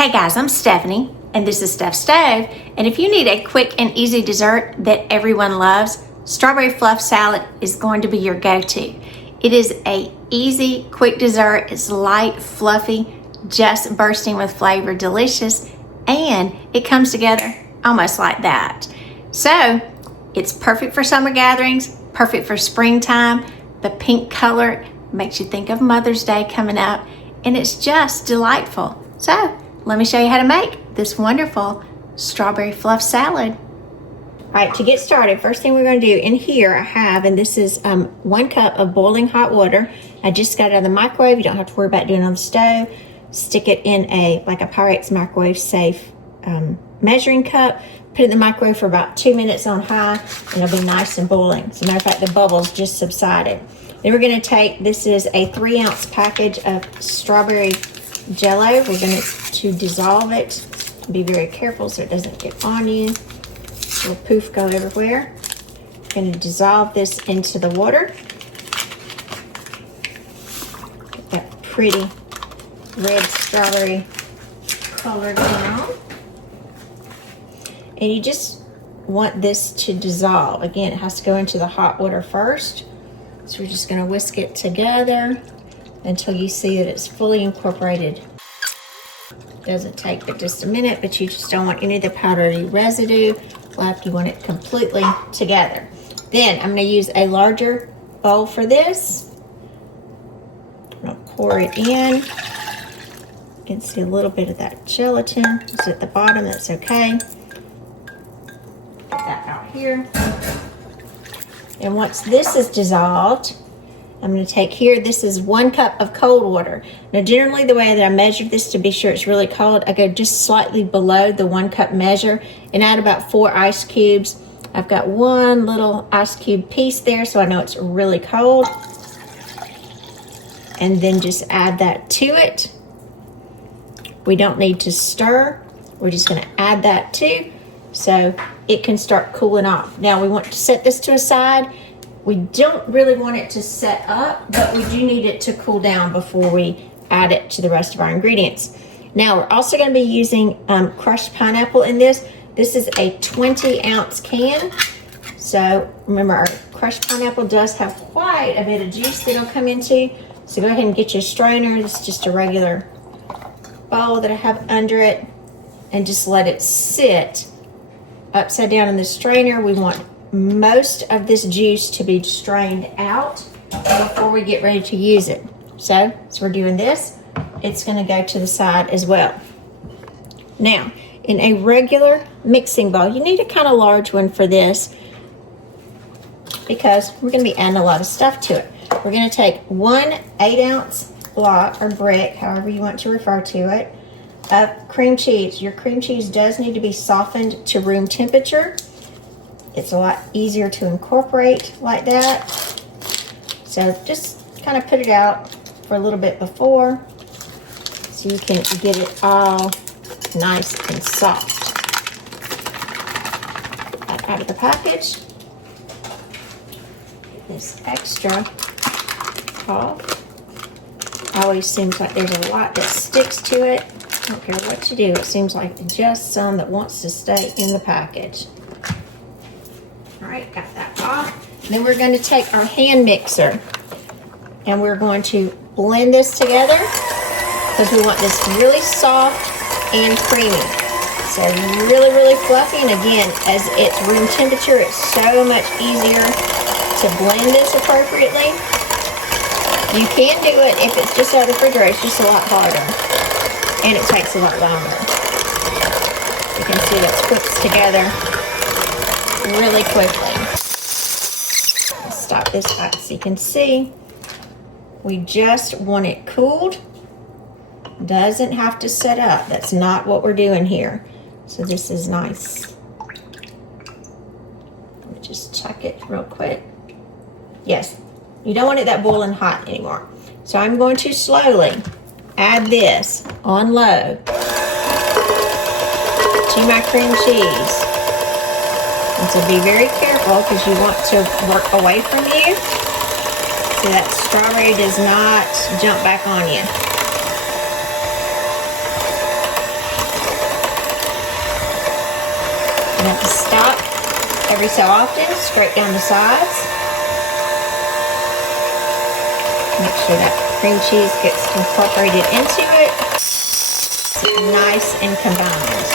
Hey guys, I'm Stephanie, and this is Steph Stove. And if you need a quick and easy dessert that everyone loves, Strawberry Fluff Salad is going to be your go-to. It is a easy, quick dessert. It's light, fluffy, just bursting with flavor, delicious, and it comes together almost like that. So it's perfect for summer gatherings, perfect for springtime. The pink color makes you think of Mother's Day coming up, and it's just delightful. So let me show you how to make this wonderful strawberry fluff salad. All right, to get started, first thing we're going to do in here, I have, and this is 1 cup of boiling hot water. I just got it out of the microwave. You don't have to worry about doing it on the stove. Stick it in a Pyrex microwave safe measuring cup. Put it in the microwave for about 2 minutes on high, and it'll be nice and boiling. As a matter of fact, the bubbles just subsided. Then we're going to take, this is a 3-ounce package of strawberry Jello. We're going to dissolve it. Be very careful so it doesn't get on you. Little poof go everywhere. Going to dissolve this into the water. Get that pretty red strawberry color going on. And you just want this to dissolve. Again, it has to go into the hot water first. So we're just going to whisk it together until you see that it's fully incorporated. Doesn't take but just a minute, but you just don't want any of the powdery residue left. You want it completely together. Then I'm going to use a larger bowl for this. I'm going to pour it in. You can see a little bit of that gelatin. It's at the bottom. That's okay. Get that out here. And once this is dissolved, I'm going to take here, this is 1 cup of cold water. Now generally the way that I measured this to be sure it's really cold, I go just slightly below the 1 cup measure and add about 4 ice cubes. I've got 1 little ice cube piece there, so I know it's really cold. And then just add that to it. We don't need to stir. We're just going to add that too, so it can start cooling off. Now we want to set this to a side. We don't really want it to set up, but we do need it to cool down before we add it to the rest of our ingredients. Now we're also going to be using crushed pineapple in this. This is a 20-ounce can. So remember, our crushed pineapple does have quite a bit of juice that it'll come into. So go ahead and get your strainer. This is just a regular bowl that I have under it, and just let it sit upside down in the strainer. We want most of this juice to be strained out before we get ready to use it. So we're doing this. It's going to go to the side as well. Now, in a regular mixing bowl, you need a kind of large one for this because we're going to be adding a lot of stuff to it. We're going to take 1 8-ounce block or brick, however you want to refer to it, of cream cheese. Your cream cheese does need to be softened to room temperature. It's a lot easier to incorporate like that. So just kind of put it out for a little bit before so you can get it all nice and soft. Get that out of the package. Get this extra off. Always seems like there's a lot that sticks to it. I don't care what you do. It seems like just some that wants to stay in the package. All right, got that off. Then we're going to take our hand mixer and we're going to blend this together because we want this really soft and creamy. So really, really fluffy. And again, as it's room temperature, it's so much easier to blend this appropriately. You can do it if it's just out of the refrigerator. It's just a lot harder and it takes a lot longer. You can see that cooks together really quickly. Let's stop this back so you can see. We just want it cooled. Doesn't have to set up. That's not what we're doing here. So this is nice. Let me just check it real quick. Yes, you don't want it that boiling hot anymore. So I'm going to slowly add this on low to my cream cheese. And so be very careful because you want to work away from you so that strawberry does not jump back on you. stop every so often, scrape down the sides. Make sure that cream cheese gets incorporated into it. It's nice and combined.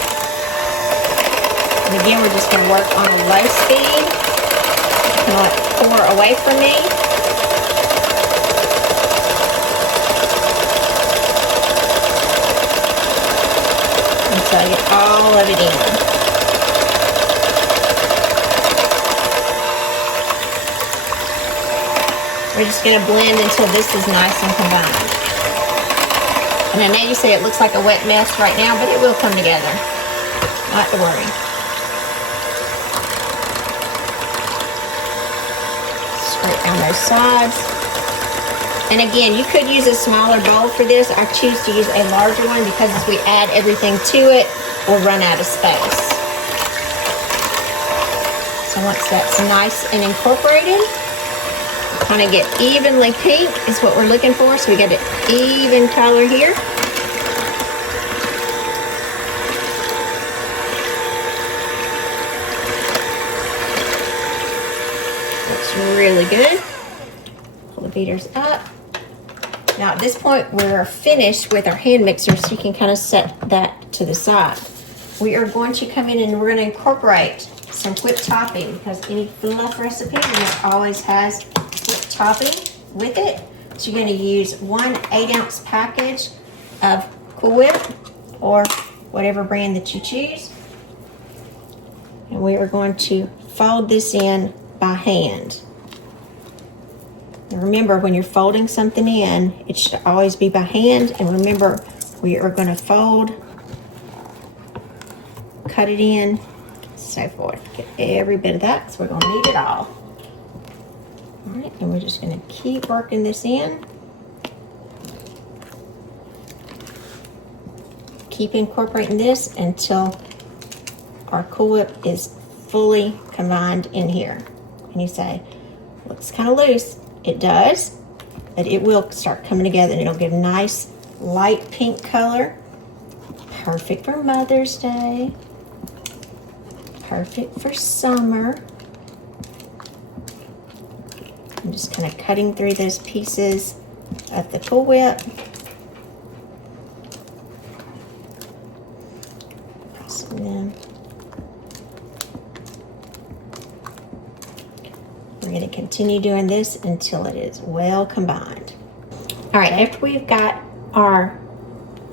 And again, we're just going to work on a low speed. I'm going to let it pour away from me. Until I get all of it in. We're just going to blend until this is nice and combined. And I know you say it looks like a wet mess right now, but it will come together. Not to worry. Scrape down those sides. And again, you could use a smaller bowl for this. I choose to use a larger one because as we add everything to it, we'll run out of space. So once that's nice and incorporated, kind of get evenly pink is what we're looking for. So we get an even color here. Looks really good. Pull the beaters up. Now at this point, we're finished with our hand mixer, so you can kind of set that to the side. We are going to come in and we're going to incorporate some whipped topping because any fluff recipe always has whipped topping with it. So you're going to use one 8-ounce package of Cool Whip or whatever brand that you choose. And we are going to fold this in by hand. And remember, when you're folding something in, it should always be by hand. And remember, we are going to fold, cut it in, so forth. Get every bit of that, because we're going to need it all. All right, and we're just going to keep working this in. Keep incorporating this until our Cool Whip is fully combined in here. And you say, looks kind of loose. It does, but it will start coming together and it'll give nice light pink color. Perfect for Mother's Day. Perfect for summer. I'm just kind of cutting through those pieces of the Cool Whip. Pressing them. We're going to continue doing this until it is well combined. All right, after we've got our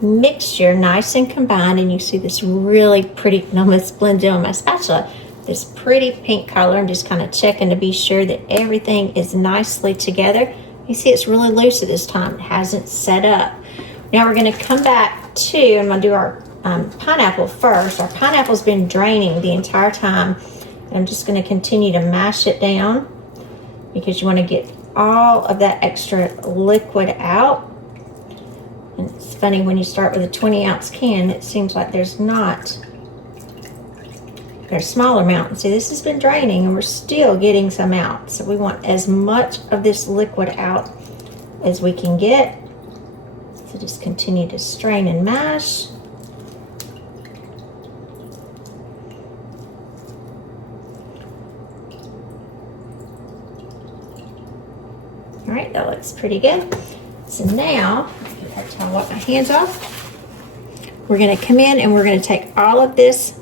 mixture nice and combined, and you see this really pretty, and almost blended on my spatula, this pretty pink color. I'm just kind of checking to be sure that everything is nicely together. You see it's really loose at this time. It hasn't set up. Now we're going to come back to, I'm going to do our pineapple first. Our pineapple's been draining the entire time. And I'm just going to continue to mash it down because you want to get all of that extra liquid out. And it's funny, when you start with a 20-ounce can, it seems like there's a smaller amount. See, this has been draining and we're still getting some out. So we want as much of this liquid out as we can get. So just continue to strain and mash. All right, that looks pretty good. So now, I'll wipe my hands off. We're going to come in and we're going to take all of this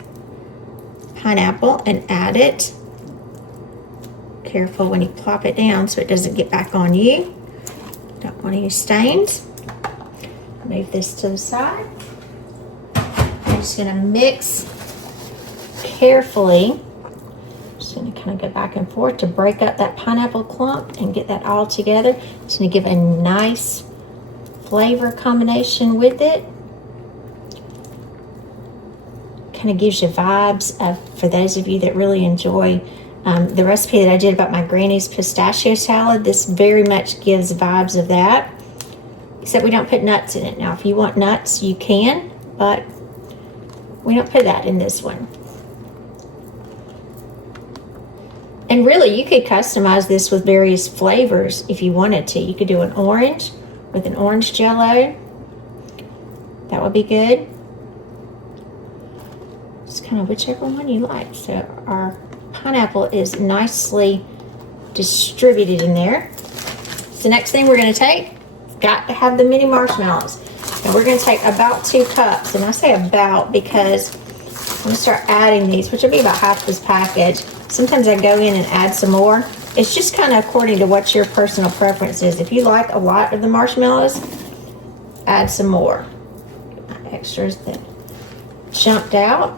pineapple and add it. Careful when you plop it down so it doesn't get back on you. Don't want any stains. Move this to the side. I'm just going to mix carefully. Just going to kind of go back and forth to break up that pineapple clump and get that all together. It's going to give a nice flavor combination with it. Kind of gives you vibes of, for those of you that really enjoy the recipe that I did about my granny's pistachio salad, this very much gives vibes of that, except we don't put nuts in it. Now if you want nuts you can, but we don't put that in this one. And really you could customize this with various flavors if you wanted to. You could do an orange with an orange jello. That would be good. Just kind of whichever one you like. So our pineapple is nicely distributed in there. So next thing we're going to take, got to have the mini marshmallows. And we're going to take about 2 cups. And I say about because I'm going to start adding these, which will be about half this package. Sometimes I go in and add some more. It's just kind of according to what your personal preference is. If you like a lot of the marshmallows, add some more. Get my extras that jumped out.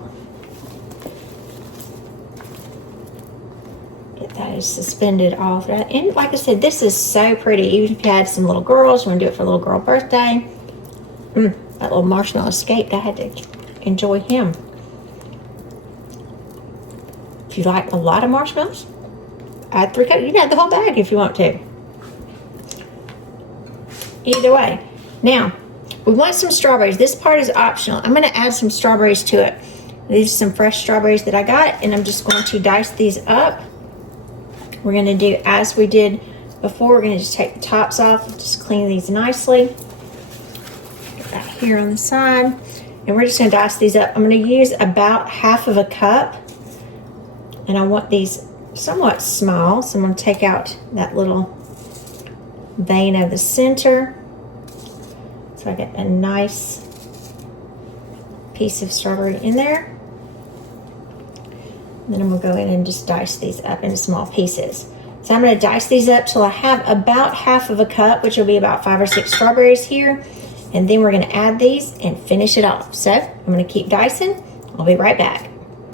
Get that is suspended all throughout. And like I said, this is so pretty. Even if you had some little girls, you want to do it for a little girl birthday. That little marshmallow escaped. I had to enjoy him. If you like a lot of marshmallows, add 3 cups. You can add the whole bag if you want to. Either way. Now, we want some strawberries. This part is optional. I'm going to add some strawberries to it. These are some fresh strawberries that I got, and I'm just going to dice these up. We're going to do as we did before. We're going to just take the tops off, just clean these nicely. Get that here on the side. And we're just going to dice these up. I'm going to use about half of a cup. And I want these somewhat small, so I'm going to take out that little vein of the center. So I get a nice piece of strawberry in there. And then I'm going to go in and just dice these up into small pieces. So I'm going to dice these up till I have about half of a cup, which will be about 5 or 6 strawberries here. And then we're going to add these and finish it off. So I'm going to keep dicing. I'll be right back.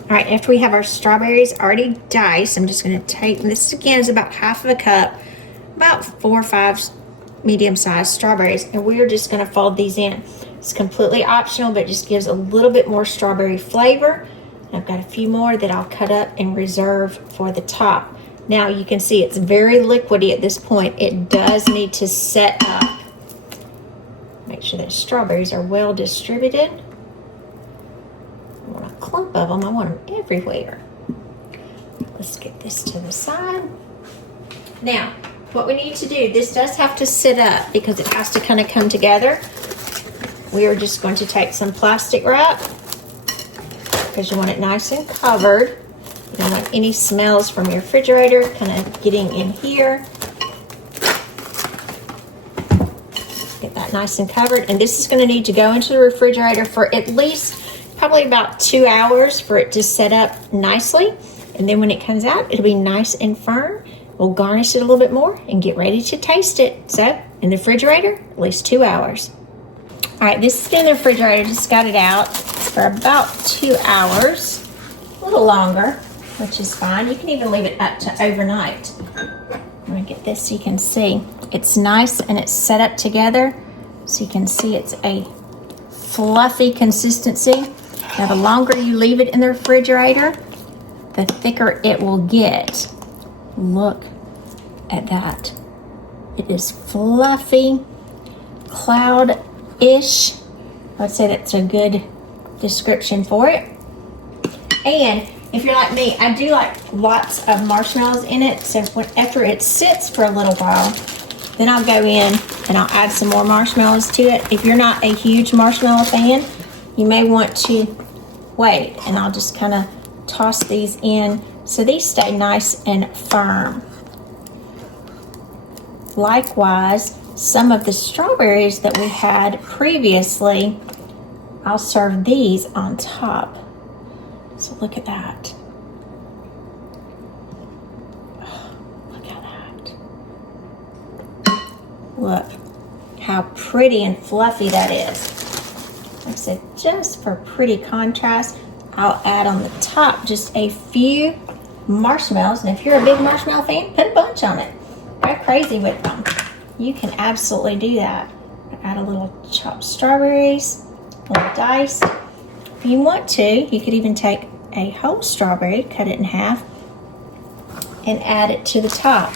All right, after we have our strawberries already diced, I'm just going to take, and this again is about half of a cup, about 4 or 5 medium-sized strawberries, and we're just going to fold these in. It's completely optional, but it just gives a little bit more strawberry flavor. And I've got a few more that I'll cut up and reserve for the top. Now you can see it's very liquidy at this point. It does need to set up. Make sure that strawberries are well distributed. I want a clump of them. I want them everywhere. Let's get this to the side. Now, what we need to do, this does have to sit up because it has to kind of come together. We are just going to take some plastic wrap because you want it nice and covered. You don't want any smells from your refrigerator kind of getting in here. Get that nice and covered. And this is going to need to go into the refrigerator for at least probably about 2 hours for it to set up nicely. And then when it comes out, it'll be nice and firm. We'll garnish it a little bit more and get ready to taste it. So in the refrigerator, at least 2 hours. All right, this has been in the refrigerator. Just got it out for about 2 hours, a little longer, which is fine. You can even leave it up to overnight. I'm gonna get this so you can see. It's nice and it's set up together. So you can see it's a fluffy consistency. Now the longer you leave it in the refrigerator, the thicker it will get. Look at that. It is fluffy, cloud-ish. I'd say that's a good description for it. And if you're like me, I do like lots of marshmallows in it. So after it sits for a little while, then I'll go in and I'll add some more marshmallows to it. If you're not a huge marshmallow fan, you may want to wait, and I'll just kind of toss these in so these stay nice and firm. Likewise, some of the strawberries that we had previously, I'll serve these on top. So look at that. Oh, look at that. Look how pretty and fluffy that is. Like I said, just for pretty contrast, I'll add on the top just a few marshmallows. And if you're a big marshmallow fan, put a bunch on it. Go crazy with them. You can absolutely do that. Add a little chopped strawberries, a little dice. If you want to, you could even take a whole strawberry, cut it in half, and add it to the top.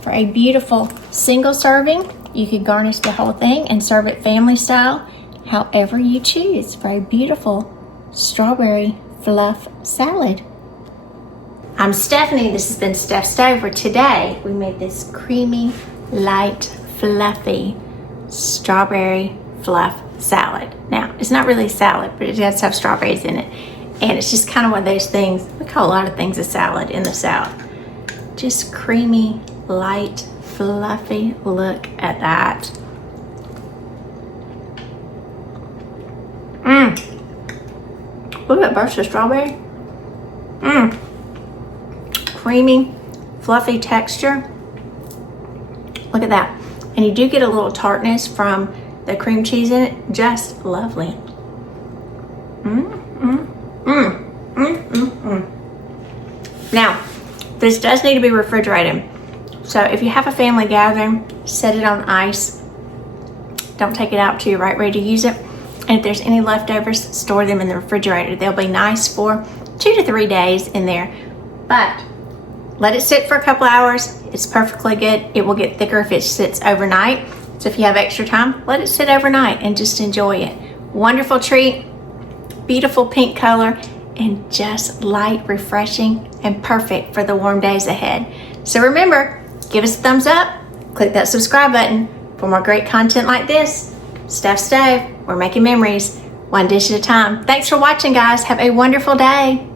For a beautiful single serving, you could garnish the whole thing and serve it family style, however you choose, for a beautiful strawberry fluff salad. I'm Stephanie. This has been Steph Stove, where today we made this creamy, light, fluffy strawberry fluff salad. Now, it's not really salad, but it does have strawberries in it. And it's just kind of one of those things, we call a lot of things a salad in the South. Just creamy, light, fluffy. Look at that. Look at that burst of strawberry. Creamy, fluffy texture. Look at that. And you do get a little tartness from the cream cheese in it. Just lovely. Now, this does need to be refrigerated. So if you have a family gathering, set it on ice. Don't take it out till you're right ready to use it. And if there's any leftovers, store them in the refrigerator. They'll be nice for 2 to 3 days in there. But let it sit for a couple hours. It's perfectly good. It will get thicker if it sits overnight. So if you have extra time, let it sit overnight and just enjoy it. Wonderful treat, beautiful pink color, and just light, refreshing, and perfect for the warm days ahead. So remember, give us a thumbs up, click that subscribe button for more great content like this. Steph, we're making memories, one dish at a time. Thanks for watching, guys. Have a wonderful day.